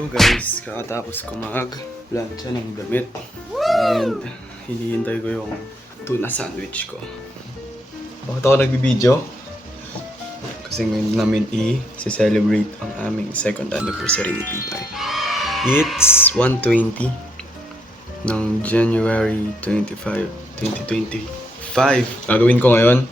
Hello guys, kakatapos ko mag-plancha ng damit and hinihintay ko yung tuna sandwich ko. Bakit ako nagbibideo? Kasi ngayon namin i-celebrate ang aming second anniversary ni Pipay. It's 1:20 ng January 25, 2025. Gagawin ko ngayon,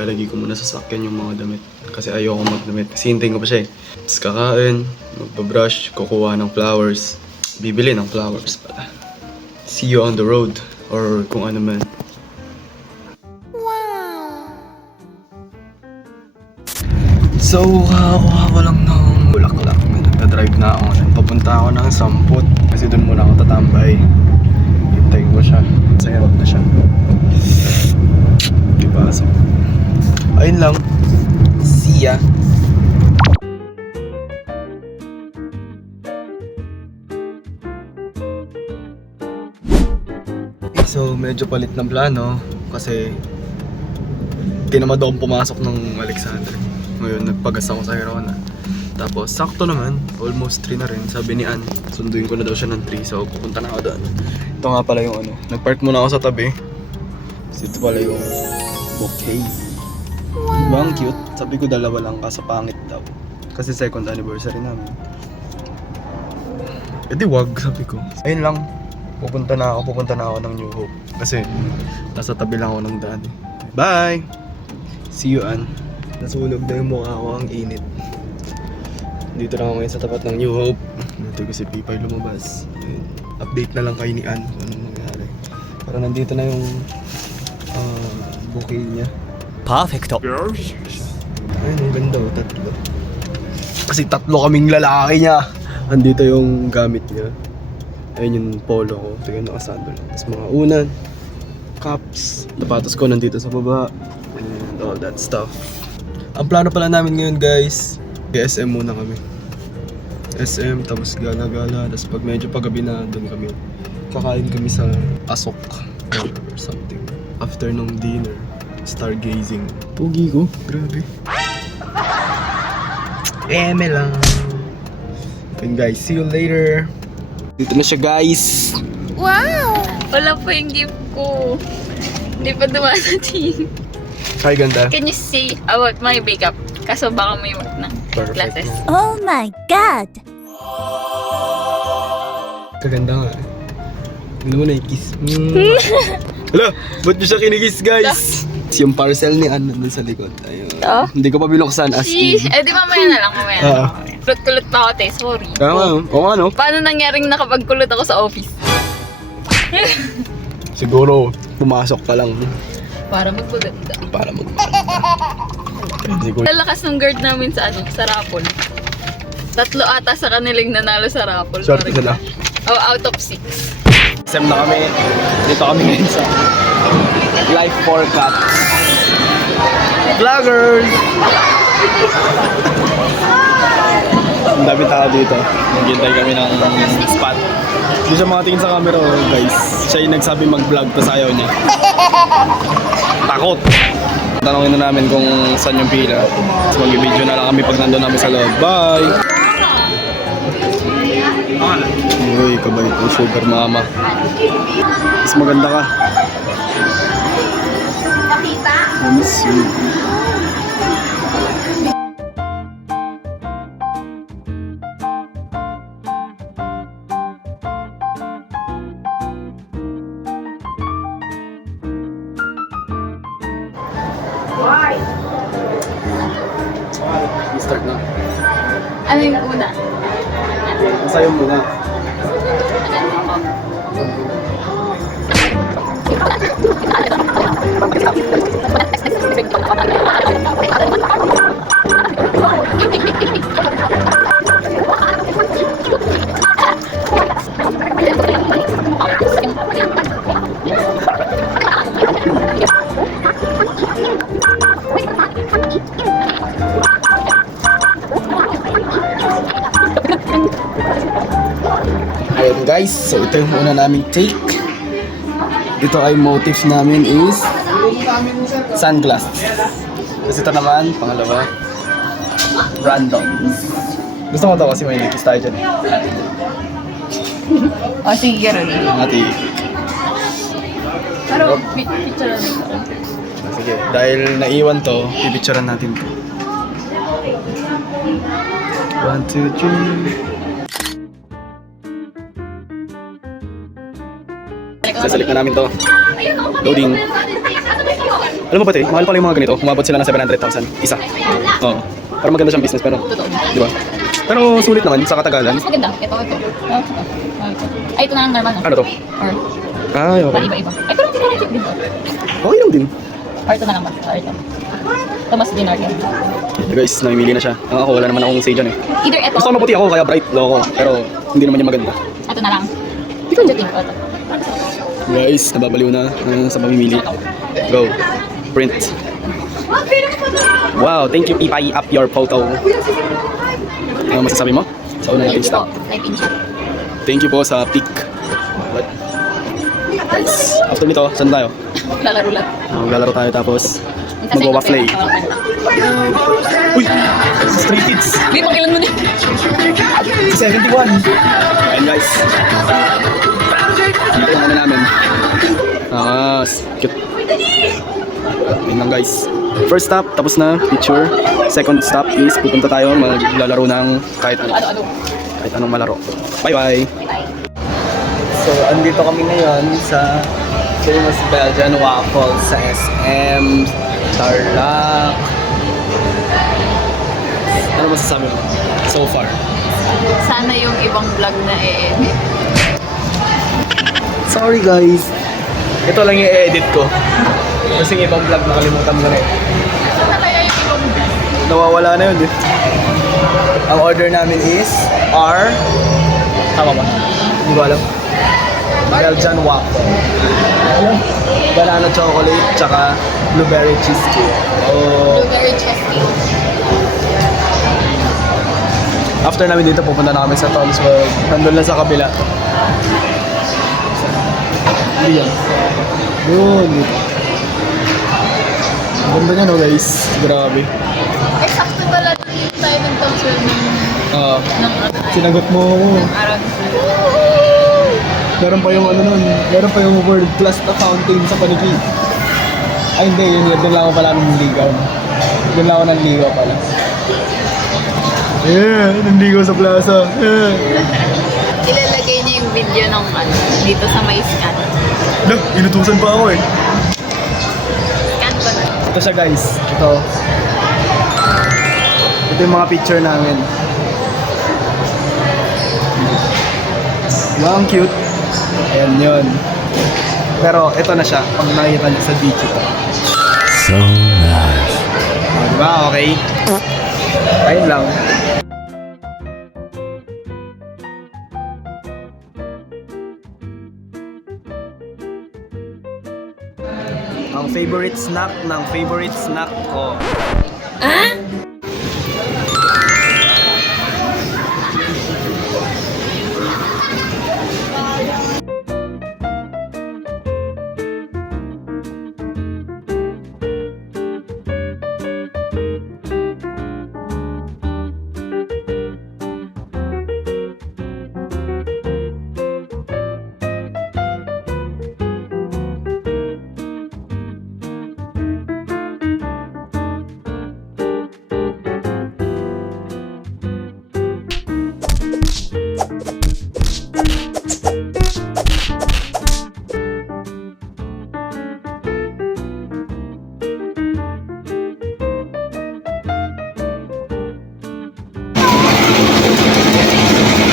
lalagay ko muna sa sakyan yung mga damit. Kasi ayoko magdamit. Kasi hintayin ko pa siya eh. Tapos kakain, magbabrush, kukuha ng flowers. Bibili ng flowers pala. See you on the road. Or kung ano man. Wow! So, kakakuha ko lang ng bulaklak. Nagdadrive na ako. Papunta ako ng Samput. Kasi doon muna ako tatambay. Hintayin ko siya. Sa hirap na siya. Ipasok. Ayun lang. See ya! So, medyo palit ng plano kasi tinamad akong pumasok ng Alexandre. Ngayon, nagpagas ako sa Hirona. Tapos, sakto naman, almost 3 na rin. Sabi ni Ann, sunduin ko na daw siya ng 3. So, pupunta na ako doon. Ito nga pala yung ano. Nagpark muna ako sa tabi. Kasi ito pala yung bouquet. Diba ang cute? Sabi ko dalawa lang kaso pangit daw. Kasi second anniversary namin. Eh di wag, sabi ko. Ayun lang. Pupunta na ako ng New Hope. Kasi nasa tabi lang ako ng daan. Bye! See you, Ann. Nasunog na yung mukha ko, ang init. Dito lang ako ngayon sa tapat ng New Hope. Dito ko si Pipay lumabas. Ayun. Update na lang kay ni Ann kung anong nangyari. Para nandito na yung bouquet niya. Perfecto. Ayun, ang ganda o, 3. Kasi 3 kaming lalaki niya. Andito yung gamit niya. Ayun yung polo ko. Tignan nakasando lang. Tapos mga unan, cups, sapatos ko nandito sa baba, and all that stuff. Ang plano pala namin ngayon guys, SM muna kami. SM, tapos gala-gala. Tapos pag medyo paggabi na, doon kami. Kakain kami sa Asok or something. After nung dinner, stargazing. Pugi ko, grabe. Eme lang. And guys, see you later. Dito na siya guys. Wow! Wala pa yung gift ko. Hindi pa dumadating. Hi, ganda. Can you say about my makeup? Kaso baka may work ng Perfect glasses. na. Oh my God! Kaganda nga. Ano mo na i-kiss? Hala, ba't niyo siya kinikiss guys? Yung parcel ni Ann nandun sa likod. Ayun. Oh? Hindi ko pa binuksan as in. Eh di mamaya na lang, mamaya na lang. Kulot-kulot pa ako, te. Sorry. Kaya nga, oo nga no? Paano nangyaring nakapagkulot ako sa office? Siguro, pumasok ka lang Para magpaganda. para Siguro. Lalakas ng guard namin sa sa raffle. 3 ata sa kanilang nanalo sa raffle. Swerte sila. Oh, out of 6. SM na kami. Dito kami ngayon sa Life for Cats. Vloggers! Ang dami tao dito. Naghintay kami ng spot. Hindi siya makatingin sa camera guys. Siya yung nagsabi mag-vlog tapos ayaw niya. Takot! Tanongin na namin kung saan yung pila. Tapos mag-video na lang kami pag nandun namin sa loob. Bye! Uy, kabait yung sugar mama. Mas maganda ka. I miss you. Start na. Ano yung una? Masayo muna. Ayun guys, so ito yung una naming take. Ito ay motif namin is sunglasses. Tapos ito naman, pangalawa, random. Gusto mo to kasi may nipis tayo dyan. O, sige, gano'n. Ati. Pero, picture na ito. Sige, dahil naiwan to, pipicturean natin to. 1, 2, 3. Sasalik na namin to. Loading. Alam mo ba, te, mahal pala yung mga ganito. Umabot sila ng 700,000. Isa. Oo. Para maganda siyang business, pero, Totoo. di ba? Pero sulit naman sa katagalan. Mas maganda. Ito. Ay, ito na lang normal, no? Ano to? Or, Ay, okay. iba-iba. Ay, pero hindi na check din to. Okay lang din. Or ito na lang ba? Or ito. Ito mas dinner yan. Okay guys, namimili na siya. Ako, wala naman akong say dyan eh. Either ito. Gusto ko maputi ako, kaya bright low ako. Pero hindi naman yung maganda. Ito na lang. Ito yung ito. Guys, nababaliw na sa pamimili. Go. Print. Wow, thank you Pipay, up your photo. Ano masasabi mo? Sa una natin stop. Like in chat. Thank you po sa pic. But, guys, after nito, saan tayo? Lalaro lang. Maglalaro tayo tapos mag-waffle. Uy! Stray Kids! May pakilan mo din. 71! Ayan guys. Dito na namin. Cute. Ayan lang guys. First stop, tapos na, picture. Second stop is pupunta tayo maglalaro ng kahit ano. Ano? Kahit anong malaro. Bye-bye! Bye. So, andito kami ngayon sa famous Belgian waffle sa SM Tarlac. Ano masasabi mo? So far. Sana yung ibang vlog na e-edit. Sorry guys. Ito lang yung edit ko. Kasi yung ibang vlog nakalimutan mo na eh. Sana kaya yung ibang vlog? Nawawala na yun eh. Ang order namin is tama ba? Hindi ko alam. Belgian waffle. Banana chocolate tsaka blueberry cheesecake. Oh. Blueberry cheesecake. After namin dito, pupunta na kami sa Tom's World. Nandun lang sa kabila. Hindi yan. Doon, dito. Ang ganda niya no guys. Grabe. Ay, sakto pala tayo ng tonsure ng Sinagot mo ako. araw. Meron pa yung ano nun. Meron pa yung world class na fountain sa Paniki. Ay hindi, yun. Doon lang ako pala ng ligaw. Doon lang ako ng ligaw pala. Yeah, nandigaw sa plaza. Yeah. Ilalagay niya yung video ng dito sa may scan. Look, inutusan pa ako eh. Scan ko na. Ito siya guys. Ito. Ito yung mga picture namin. Wow, ang cute. Ayan yun. Pero ito na siya. Pag nakikita niyo sa digital. So nice. Diba? Okay. Ayun lang. Ang favorite snack ng favorite snack ko.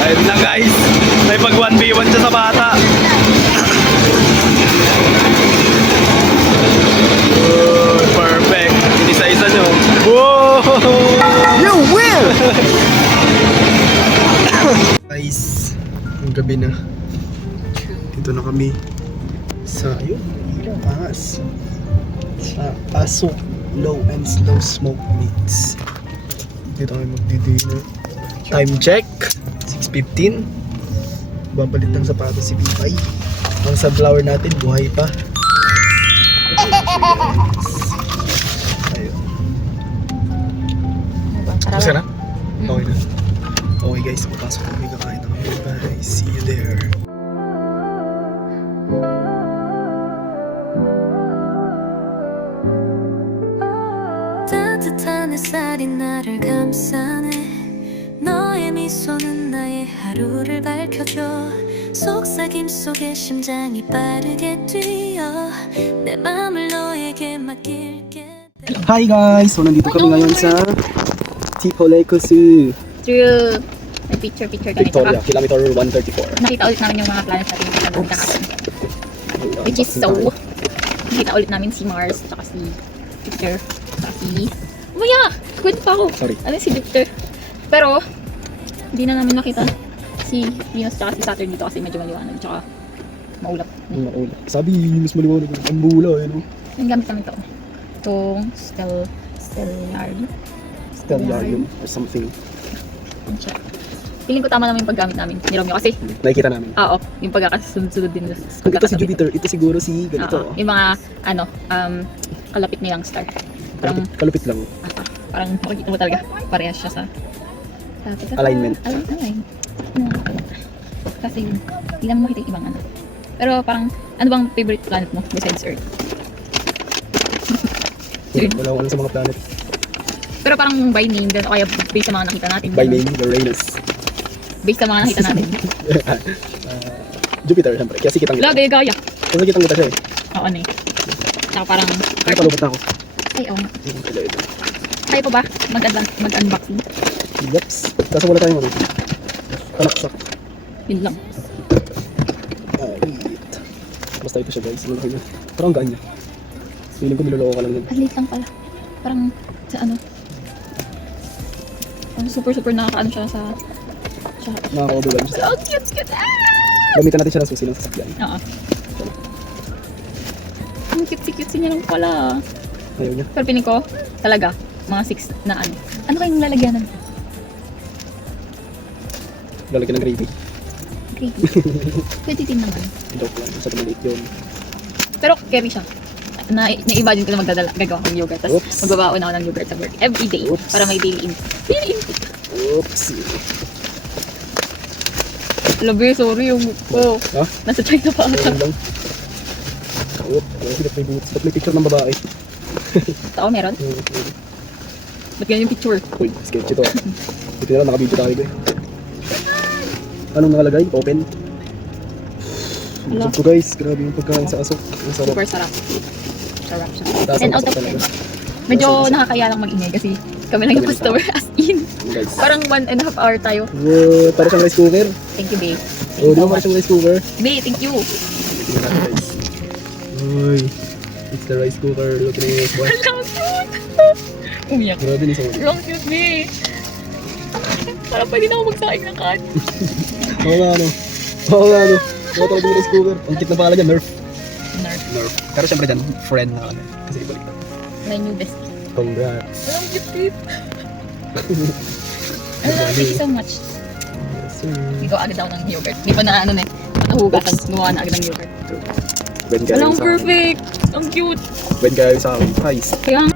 Ayun na guys, may pag 1v1 siya sa bata. Oh, perfect. Isa-isa nyo. Whoa! You win! Guys, ang gabi na. Dito na kami sa, ayun, ilang pangas. Sa Pasok Low and Slow Smoke Meats. Dito kami magdi-dinner. Time check. 6:15. Babalit ng sapatos si Pipay. Ang sunflower natin, buhay pa. Ayun. Gusto na? Okay na. Okay guys, papasok na kami, kakain na kami. Bye, see you there. 따뜻한 햇살이 나를 감싸네 너의 미소는 나의 하루를 밝혀줘 속삭임 속에 심장이 빠르게 뛰어 내 맘을 너에게 맡길게 Hi guys! So nandito kami ngayon sa Tipolecosu, True. May picture kami. Victoria, Tsaka, kilometer 134. nakita ulit namin yung mga planets natin na nagpunta kami. Which is so, nakita ulit namin si Mars, tsaka si Jupiter, tsaka si... Umaya! Kwento pa ako. Sorry. Ano si Jupiter? Pero, hindi na namin nakita si Venus tsaka si Saturn dito kasi medyo maliwanag tsaka maulap. Sabi, mas maliwanag ang bula, ano? Yung gamit namin to. Itong Stellarium or something. Ano siya? Feeling ko tama naman yung paggamit namin ni Romeo kasi, Nakikita namin. yung pagkakasunod-sunod din. Kung ito si Jupiter, ito siguro si ganito. Yung mga, kalapit na yung star. Parang, Kalupit lang. parang makikita mo talaga, parehas siya sa Alignment. Align. Kasi, hindi naman makita yung ibang ano. Pero parang, ano bang favorite planet mo besides Earth? Wala ko alam sa mga planet. Pero parang by name din, o kaya based sa mga nakita natin. By name, Uranus. Based sa mga nakita natin. Jupiter, siyempre. Kaya sikitang kita. Lagi, gaya. Kaya sikitang kita siya eh. Oo, ano eh. Tsaka parang, Nakapalupot na ako. ay, oo. Kaya pa ba mag-unboxing? Yaps. Kaso wala tayong ano. Panaksak. Yun lang. Wait. Basta ito siya guys. Malaki niya. Parang gaan niya. Feeling ko niloloko ka lang yun. Ang liit lang pala. Parang sa ano. Ang super nakakaano siya sa... Nakakaobulan siya. Oh, cute! Gamitan natin siya ng susi ng sasakyan. Oo. Ang cute niya lang pala. Ayaw niya. Pero piling ko, talaga, mga 6 na ano. Ano kayong lalagyanan? Lalagyan ng gravy. Gravy. Pwede din naman. Joke lang. Sa maliit yun. Pero carry siya. Na-imagine ko na gagawa akong yogurt. Tapos Oops. magbabaon ako ng yogurt sa work every day. Oops. Para may daily intake. Oops. Labi, sorry yung book ko. Ha? Nasa China pa ata. Ayun lang. Oops. Hirap may boots. Ba't may picture ng babae? Ako meron? Ba't ganyan yung picture? Uy, sketch ito. Buti na lang naka-video tayo eh. Anong nakalagay? Open. Hello. Busog ko guys. Grabe yung pagkain sa asok. Ang sarap. Super sarap. Sarap siya. Taas 10 ang out of asok 10. talaga. Medyo nakakaya lang mag-ingay kasi kami lang yung customer as in. Guys. Parang 1.5 hour tayo. Wow, para siyang rice cooker. Thank you, babe. Oh, di ba para siyang rice cooker? Babe, thank you. Tingnan natin guys. Uy. It's the rice cooker. Look at this. Wow. Long cute. Umiyak. Grabe ni Sony. Long cute, babe. Parang pwede na ako magsaing ng kanin. Oo nga ano. Oo nga ano. Mga talaga yung rice cooker. Ang cute na pangalan niya, Nerf. Nerf. Nerf. Pero syempre dyan, friend na kami. Kasi ibalik na. My new best. Congrats. Long cute, babe. Thank you so much. Yes, sir. Ikaw agad ako ng yogurt. Hindi pa na ano na eh. Nahugasan. Gumawa na agad ng yogurt. When kayo Walang sa akin. perfect. Ang cute. When kayo sa akin. Guys. Kaya